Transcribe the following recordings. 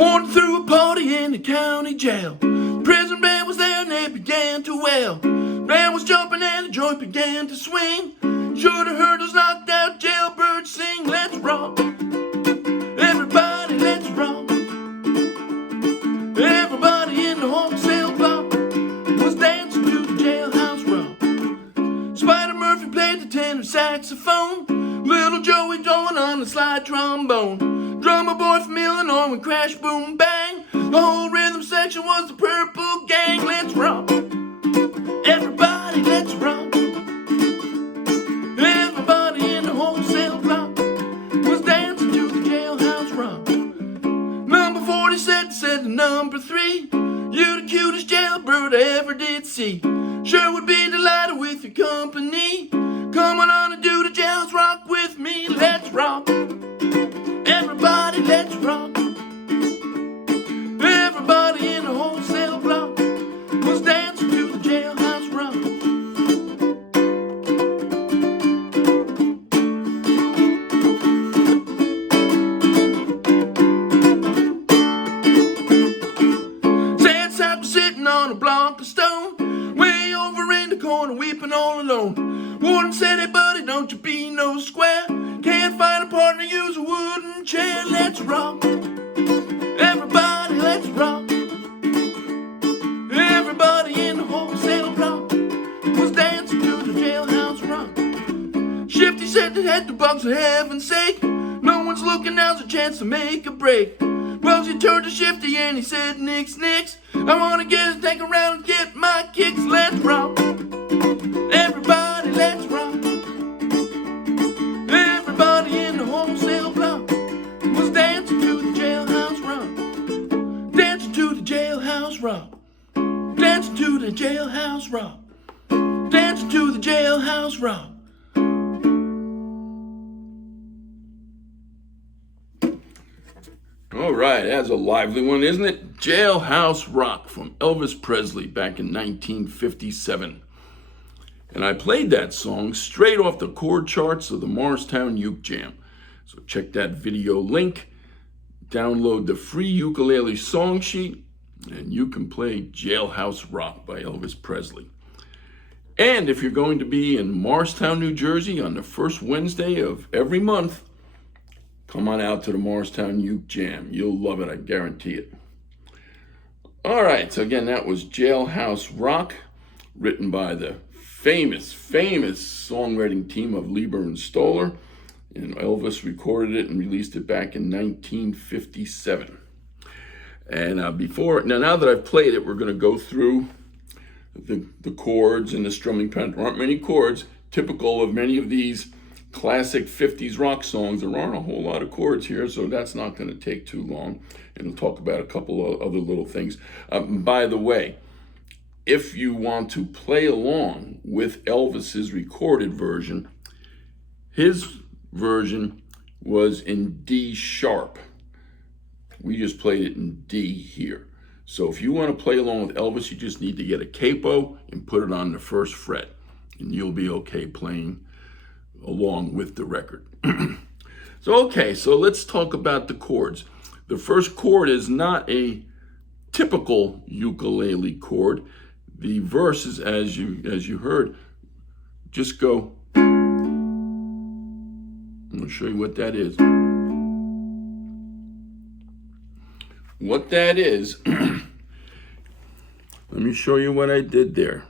Warden threw a party in the county jail. Prison band was there and they began to wail. Band was jumping and the joint began to swing. Shoulda heard us knocked out jailbirds sing. Let's rock, everybody, let's rock. Everybody in the wholesale block was dancing to the Jailhouse Rock. Spider Murphy played the tenor saxophone. Little Joey Dolan on the slide trombone. Drummer boy from Illinois went crash, boom, bang. The whole rhythm section was the Purple Gang. Let's rock, everybody, let's rock. Everybody in the wholesale block was dancing to the Jailhouse Rock. Number 47 said to number 3, you the cutest jailbird I ever did see. Sure would be delighted with your company. Come on and do the Jailhouse Rock with me. Let's rock, everybody, let's rock. Everybody in the wholesale block was dancing to the Jailhouse Rock. Sad sap was sitting on a block of stone, way over in the corner weeping all alone. Warden said, hey buddy, don't you be no square. Can't find a partner, use a wooden chair. Let's rock, everybody, let's rock. Everybody in the wholesale block was dancing to the Jailhouse Rock. Shifty said they had the bucks for heaven's sake. No one's looking, now's a chance to make a break. Rosie turned to Shifty and he said, nix, nix. I wanna take around and get my kicks. Let's rock, everybody, let's rock. Everybody in the wholesale block was dancing to the Jailhouse Rock. Dancing to the Jailhouse Rock. Dancing to the Jailhouse Rock. Dancing to the Jailhouse Rock. All right, that's a lively one, isn't it? Jailhouse Rock from Elvis Presley back in 1957. And I played that song straight off the chord charts of the Morristown Uke Jam. So check that video link, download the free ukulele song sheet, and you can play Jailhouse Rock by Elvis Presley. And if you're going to be in Morristown, New Jersey on the first Wednesday of every month, come on out to the Morristown Uke Jam. You'll love it, I guarantee it. All right, so again, that was Jailhouse Rock, written by the famous songwriting team of Leiber and Stoller. And Elvis recorded it and released it back in 1957. And now that I've played it, we're going to go through the chords and the strumming pattern. There aren't many chords, typical of many of these classic 50s rock songs. There aren't a whole lot of chords here, so that's not going to take too long. And we'll talk about a couple of other little things. By the way, if you want to play along with Elvis's recorded version, his version was in D sharp. We just played it in D here. So if you want to play along with Elvis, you just need to get a capo and put it on the first fret, and you'll be okay playing along with the record. So let's talk about the chords. The first chord is not a typical ukulele chord. The verses, as you heard, just go. I'm going to show you what that is. What that is, let me show you what I did there.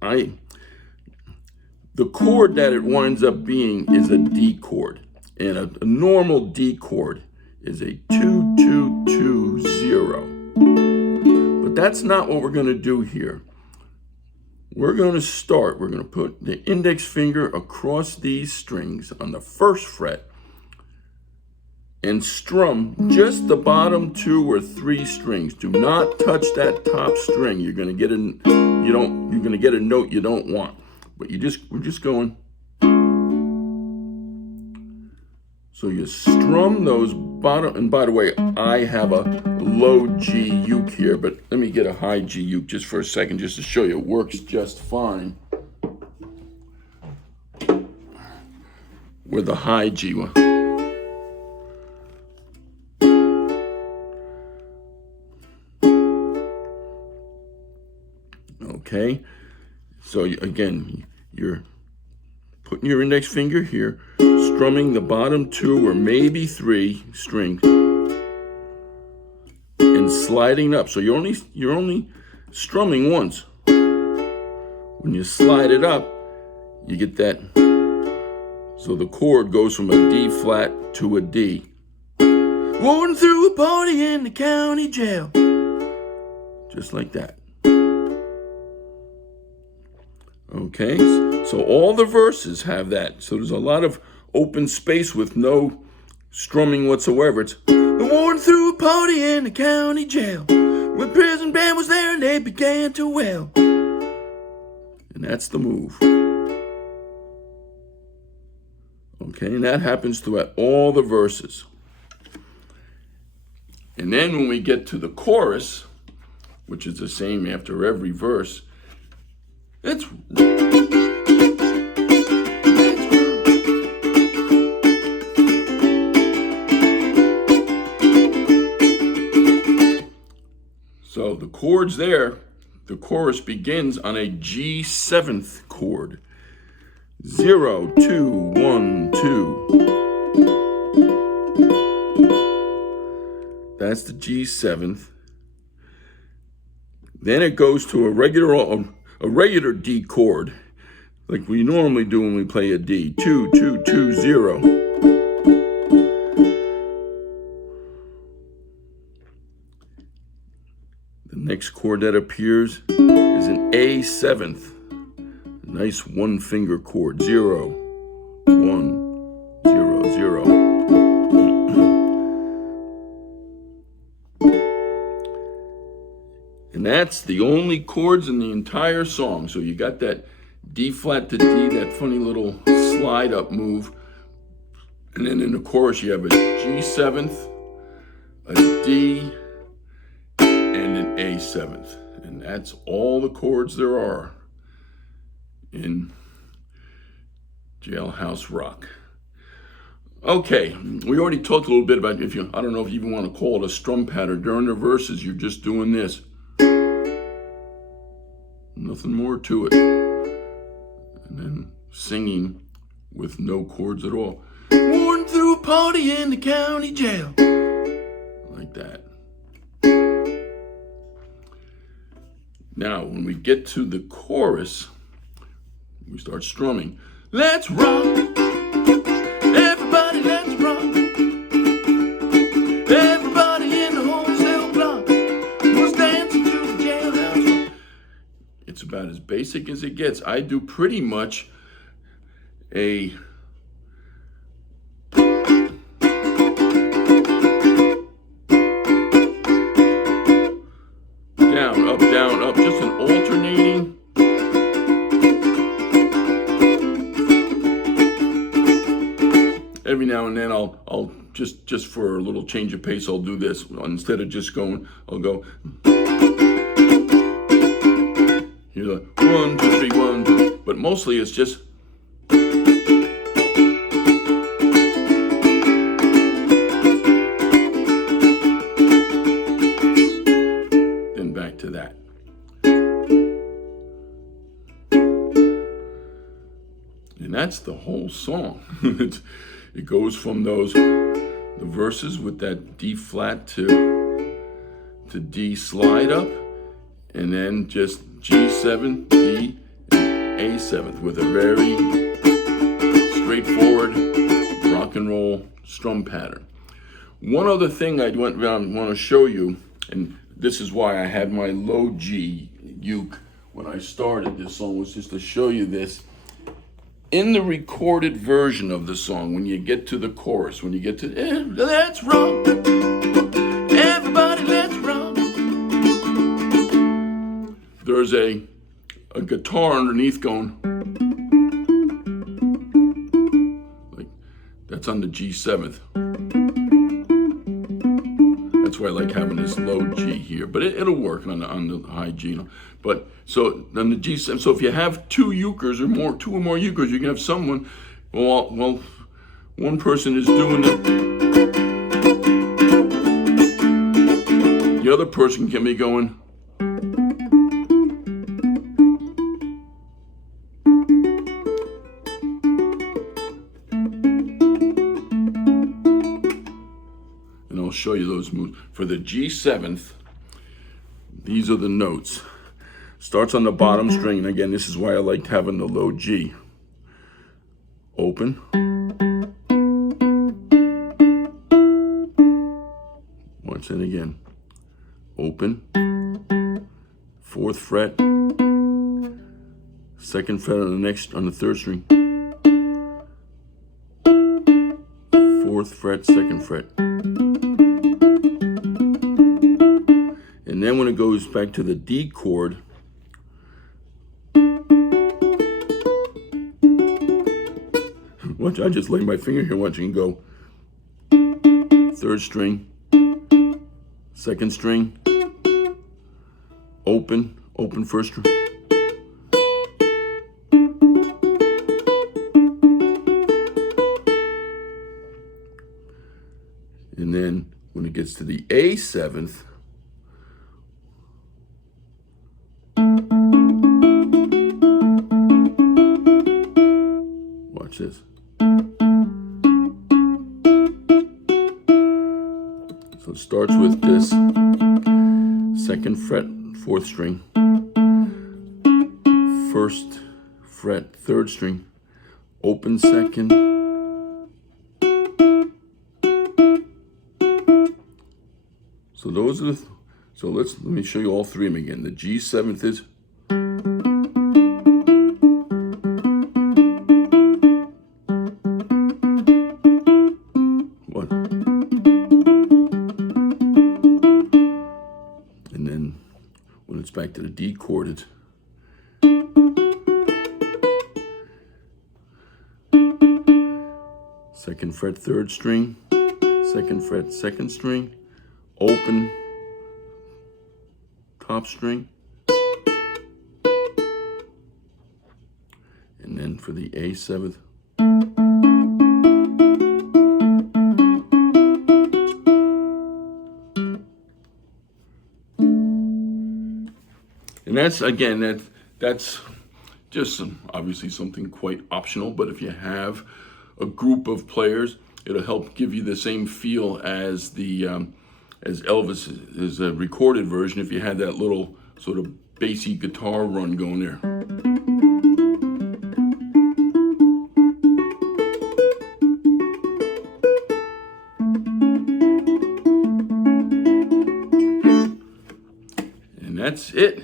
The chord that it winds up being is a D chord, and a normal D chord is a 2-2-2-0. But that's not what we're going to do here. We're going to put the index finger across these strings on the first fret and strum just the bottom 2 or 3 strings. Do not touch that top string. You're going to get a note you don't want. But we're just going. So you strum those bottom, and by the way, I have a low G uke here, but let me get a high G uke just for a second, just to show you it works just fine with the high G one. okay? So again, you're putting your index finger here, strumming the bottom 2 or maybe 3 strings, and sliding up. So you're only strumming once. When you slide it up, you get that. So the chord goes from a D flat to a D. Warden threw a party in the county jail. Just like that. Okay, so all the verses have that. So there's a lot of open space with no strumming whatsoever. It's the warden threw a party in the county jail. When prison band was there and they began to wail. And that's the move. Okay, and that happens throughout all the verses. And then when we get to the chorus, which is the same after every verse, it's so the chords there, the chorus begins on a G7th chord. 0, 2, 1, 2. That's the G7th. Then it goes to a regular D chord, like we normally do when we play a D. 2, 2, 2, 0. The next chord that appears is an A7th. A nice 1-finger chord. 0, 1, 0, 0. And that's the only chords in the entire song. So you got that D flat to D, that funny little slide up move. And then in the chorus you have a G7th, a D, and an A7th. And that's all the chords there are in Jailhouse Rock. Okay, we already talked a little bit about, I don't know if you even want to call it a strum pattern. During the verses, you're just doing this. Nothing more to it. And then singing with no chords at all. Warden threw a party in the county jail. Like that. Now, when we get to the chorus, we start strumming. Let's rock. Everybody, let's rock. Everybody in the wholesale block was dancing to the jailhouse rock. It's about as basic as it gets. I do pretty much a down, up, just an alternating. Every now and then I'll just for a little change of pace, I'll do this. Instead of just going, I'll go. Here's a 1, 2, 3, 1, 2. But mostly it's just. Then back to that. And that's the whole song. It goes from the verses with that D flat to D slide up, and then just G7, D, and A7 with a very straightforward rock and roll strum pattern. One other thing I want to show you, and this is why I had my low G uke when I started this song, was just to show you this. In the recorded version of the song, when you get to the chorus, when you get to let's rock, everybody let's rock, there's a guitar underneath going, like that's on the G7th. That's why I like having this low G here, but it'll work on the high G. You know? But so on the G7, so if you have two ukers or more, two or more ukers, you can have someone. Well, one person is doing it. The other person can be going. show you those moves. For the G7th, these are the notes. Starts on the bottom string, and again, this is why I liked having the low G. Open. Once and again. Open. 4th fret. 2nd fret on the 3rd string. 4th fret, 2nd fret. And then when it goes back to the D chord, watch, I just lay my finger here, watch, you can go 3rd string, 2nd string, open 1st string. And then when it gets to the A7th, watch this. So it starts with this 2nd fret, 4th string, 1st fret, 3rd string, open 2nd, so those are so let me show you all 3 of them again. The G7th is one. And then when it's back to the D chord, it's 2nd fret, 3rd string, 2nd fret, 2nd string, open top string, and then for the A7th, and that's again that's just obviously something quite optional, but if you have a group of players, it'll help give you the same feel as the as Elvis's recorded version, if you had that little sort of bassy guitar run going there. And that's it.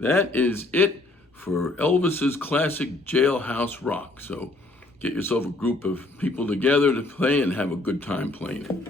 That is it for Elvis's classic Jailhouse Rock. So get yourself a group of people together to play and have a good time playing it.